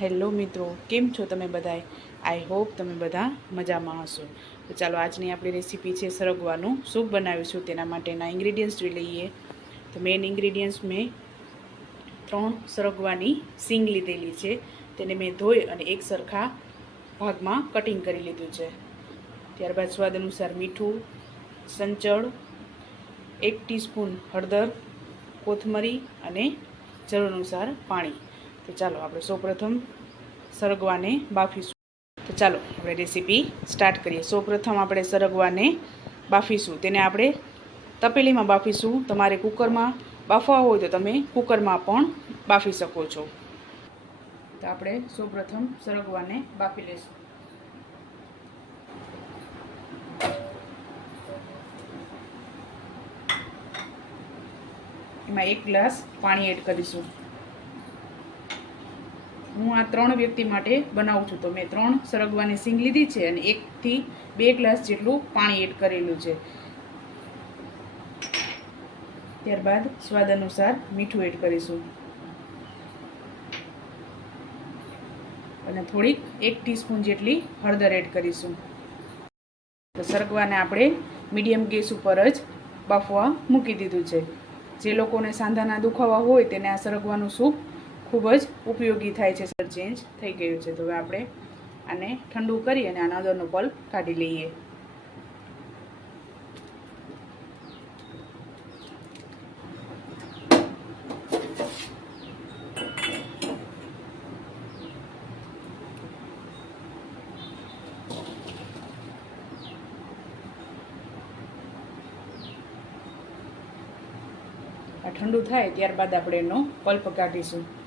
Hello મિત્રો, કેમ છો તમે બધાએ આઈ હોપ તમે બધા મજામાં હશો. તો ચાલો આજની આપણી રેસીપી છે સરગવાનું. સૂપ બનાવીશું તેના માટેના ઇન્ગ્રીડિયન્ટ્સ જોઈ લઈએ. તો મેઇન ઇન્ગ્રીડિયન્ટ્સ મેં ત્રણ સરગવાની સિંગ લીધેલી છે. તેને મેં ધોઈ અને એક સરખા ભાગમાં કટિંગ કરી લીધું છે. ત્યારબાદ સ્વાદ અનુસાર મીઠું, સંચળ, એક ટીસ્પૂન હળદર, કોથમરી અને જરૂર અનુસાર પાણી. તો ચાલો આપણે સૌપ્રથમ સરગવાને બાફીશું. તો ચાલો આપણે રેસીપી સ્ટાર્ટ કરીએ. સૌપ્રથમ આપણે સરગવાને બાફીશું. તેને આપણે તપેલીમાં બાફીશું. તમારે કુકરમાં બાફવા હોય તો તમે કુકરમાં પણ બાફી શકો છો. તો આપણે સૌપ્રથમ સરગવાને બાફી લઈશું. એમાં એક ગ્લાસ પાણી એડ કરીશું. હું આ ત્રણ વ્યક્તિ માટે બનાવું છું. તો મેં ત્રણ સરગવાની સિંગ લીધી છે અને એકથી બે ગ્લાસ જેટલું પાણી એડ કરેલું છે. ત્યારબાદ સ્વાદ અનુસાર મીઠું એડ કરીશું. અને થોડીક એક ટીસ્પૂન જેટલી હળદર એડ કરીશું. તો સરગવાને આપણે મીડિયમ ગેસ ઉપર જ બાફવા મૂકી દીધું છે. જે લોકોને સાંધાના દુખાવા હોય તેને આ સરગવાનું સૂપ ખૂબ જ ઉપયોગી થાય છે, સર. ચેન્જ થઈ ગયું છે. તો હવે આપણે આને ઠંડુ કરી અને આના અંદરનો પલ્પ કાઢી લઈએ. ઠંડુ થાય ત્યારબાદ આપણે એનો પલ્પ કાઢીશું.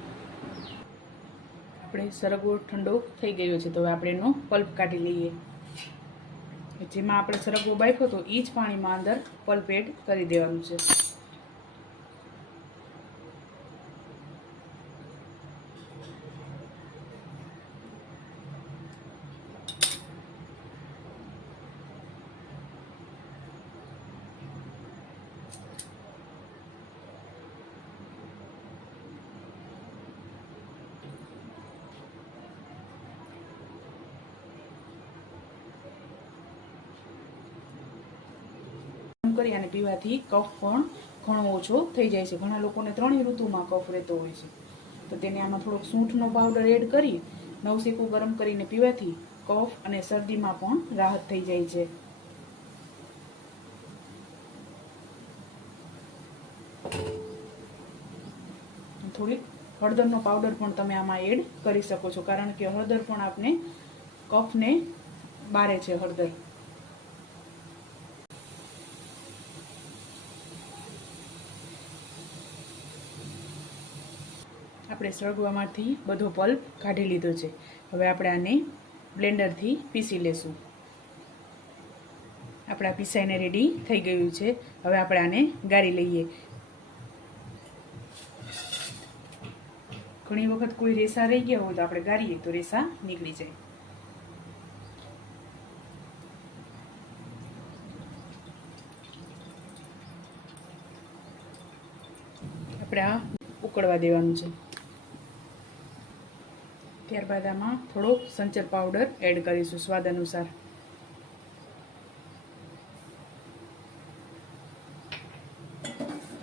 આપણે સરગવો ઠંડો થઈ ગયો છે, તો હવે આપણે એનો પલ્પ કાઢી લઈએ. જેમાં આપણે સરગવો બાફ્યો તો એ જ પાણીમાં અંદર પલ્પ એડ કરી દેવાનું છે. ગરમ કરી અને પીવાથી કફ પણ ઘણો ઓછો થઈ જાય છે. ઘણા લોકોને ત્રણેય ઋતુમાં કફ રહેતો હોય છે. તો તેને આમાં થોડોક સૂંઠનો પાવડર એડ કરી નવશેકું ગરમ કરીને પીવાથી કફ અને શરદીમાં પણ રાહત થઈ જાય છે. થોડીક હળદરનો પાવડર પણ તમે આમાં એડ કરી શકો છો. કારણ કે હળદર પણ આપને કફને બારે છે હળદર. આપણે સળગવામાંથી બધો પલ્પ કાઢી લીધો છે. હવે આપણે આને બ્લેન્ડરથી પીસી લેશું. આપણા પીસાઈને રેડી થઈ ગયું છે. હવે આપણે આને ગાળી લઈએ. ઘણી વખત કોઈ રેસા રહી ગયા હોય તો આપણે ગાળીએ તો રેસા નીકળી જાય. આપણે આ ઉકળવા દેવાનું છે. ત્યારબાદ આમાં થોડો સંચર પાવડર એડ કરીશું સ્વાદ અનુસાર.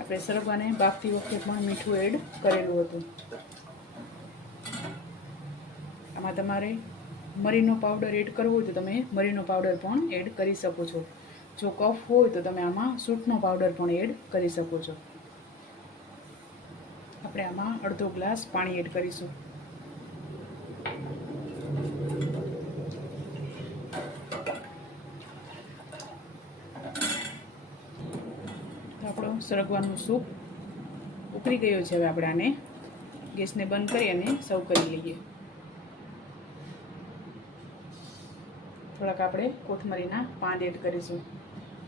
આપણે સરગવાને બાફતી વખતે પણ મીઠું એડ કરેલું હતું. આમાં તમારે મરીનો પાવડર એડ કરવો હોય તો તમે મરીનો પાવડર પણ એડ કરી શકો છો. જો કફ હોય તો તમે આમાં સૂટનો પાવડર પણ એડ કરી શકો છો. આપણે આમાં અડધો ગ્લાસ પાણી એડ કરીશું આપણો સરગવાનું સૂપ ઉકળી ગયો છે હવે આપણે આને. ગેસને બંધ કરી અને સર્વ કરી લઈએ. થોડાક આપણે કોથમરીના પાન એડ કરીશું.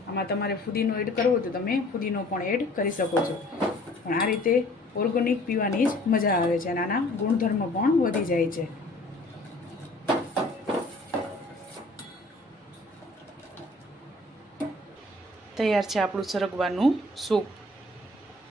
આમાં તમારે ફુદીનો એડ કરવો તો તમે ફુદીનો પણ એડ કરી શકો છો. પણ આ રીતે ઓર્ગેનિક પીવાની જ મજા આવે છે અને આના ગુણધર્મ પણ વધી જાય છે. તૈયાર છે આપણું સરગવાનું સૂપ.